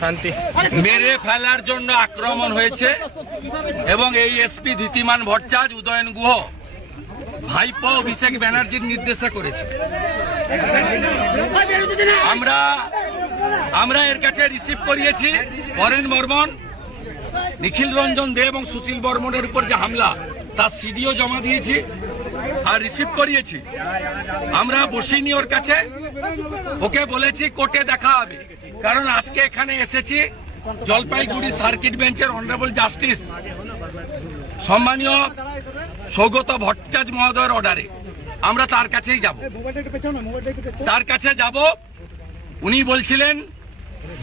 শান্তি মেরে ফেলার জন্য আক্রমণ হয়েছে এবং এই এসপি ধৃতিমান ভট্টাচার্য উদয়ন গুহ ভাইপো অভিষেক ব্যানার্জির নির্দেশে করেছে। আমরা এর কাছে রিসিভ করিয়েছি পরেন বর্মন, নিখিল রঞ্জন দে এবং সুশীল বর্মনের উপর যে হামলা তার সিডিও জমা দিয়েছি আর রিসিভ করিয়েছি। আমরা বসিনি ওর কাছে, ওকে বলেছি কোর্টে দেখা হবে, কারণ আজকে এখানে এসেছি জলপাইগুড়ি সার্কিট বেঞ্চের অনারেবল জাস্টিস সম্মানীয় সৌগত ভট্টাচার্য মহোদয়ের অর্ডারে আমরা তার কাছেই যাব। তার কাছে যাব, উনি বলছিলেন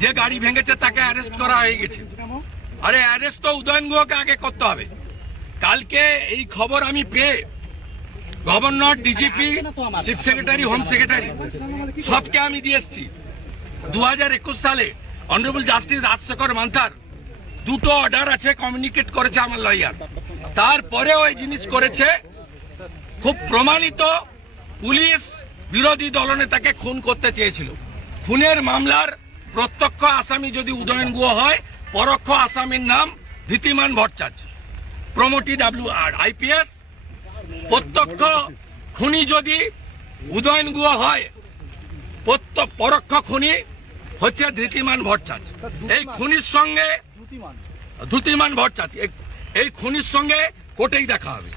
যে গাড়ি ভেঙেছে তাকে অ্যারেস্ট করা হয়ে গেছে। আরে অ্যারেস্ট তো উদয়ন গুহকে আগে করতে হবে। কালকে এই খবর আমি পেয়ে governor, DGP, chief secretary, home secretary সবকে আমি দিয়ে এসছি। 2021 সালে অনারেবল জাস্টিস রাজশেখর মান্থার দুটো অর্ডার আছে, কমিউনিকেট করেছে আমার লয়ার। তারপরেও এই জিনিস করেছে, খুব প্রমাণিত। পুলিশ বিরোধী দলনেতাকে খুন করতে চেয়েছিল। খুনের মামলার প্রত্যক্ষ আসামি যদি উদয়ন গুহ হয়, পরোক্ষ আসামির নাম Dhritiman Bhattacharya, promotee WR IPS। প্রত্যক্ষ খুনি যদি উদয়ন গুহ হয়, পরোক্ষ খুনি হচ্ছে ধৃতিমান ভট্টাচার্য। এই খুনির সঙ্গে ধৃতিমান ভট্টাচার্য এই খুনির সঙ্গে কোর্টেই দেখা হবে।